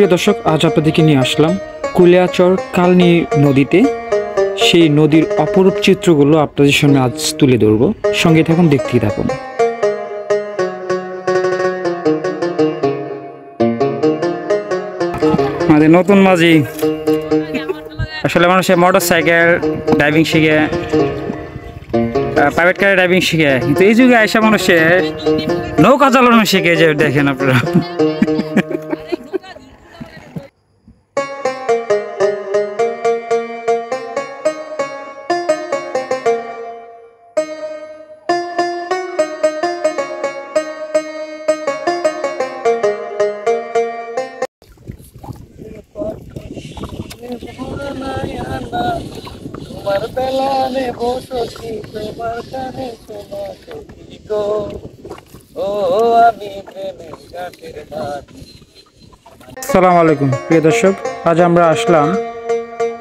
প্রিয় দর্শক, আজ আপনাদেরকে নিয়ে আসলাম কুলিয়াচর কালনী নদীতে। সেই নদীর অপরূপ চিত্রগুলো আপনাদের সামনে আজ তুলে ধরবো। সঙ্গে থাকুন, দেখতেই থাকুন। আমাদের নতুন মাঝি আসলে মানুষের মোটর সাইকেল ড্রাইভিং শিখে, প্রাইভেট কারে ড্রাইভিং শিখে, কিন্তু এই যুগে আইসা মানুষের নৌকা চালানো শিখে, যে দেখেন আপনারা। আসসালামু আলাইকুম প্রিয় দর্শক, আজ আমরা আসলাম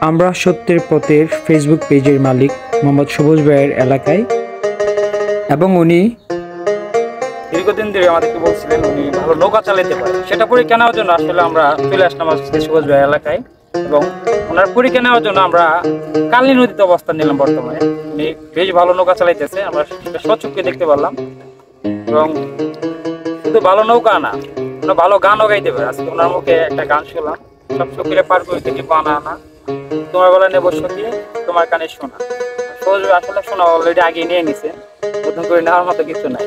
আমরা সত্যের পথের ফেসবুক পেজের মালিক মোহাম্মদ সবুজ ভাইয়ের এলাকায়। এবং উনি দীর্ঘদিন ধরে আমাদেরকে বলছিলেন উনি ভালো নৌকা চালাতে পারে। সেটা পরীক্ষা নেওয়ার জন্য আসলে আমরা চলে আসলাম সবুজ ভাইয়ের এলাকায়। এবং ওনার পরীক্ষা নেওয়ার জন্য আমরা কালনী নদীতে অবস্থান নিলাম। বর্তমানে উনি বেশ ভালো নৌকা চালাইতেছে, আমরা সেটা স্বচক্ষে দেখতে পারলাম। এবং শুধু ভালো নৌকা না, ভালো গানও গাইতে পারে। আজকে ওনার মুখে একটা গান শুনলাম, সব চোখে পার করিতে কি বানা না, তোমার বেলা নেব সখী তোমার কানে শোনা। সহজ আসলে শোনা অলরেডি আগে নিয়ে নিছে, নতুন করে নেওয়ার মতো কিছু নাই।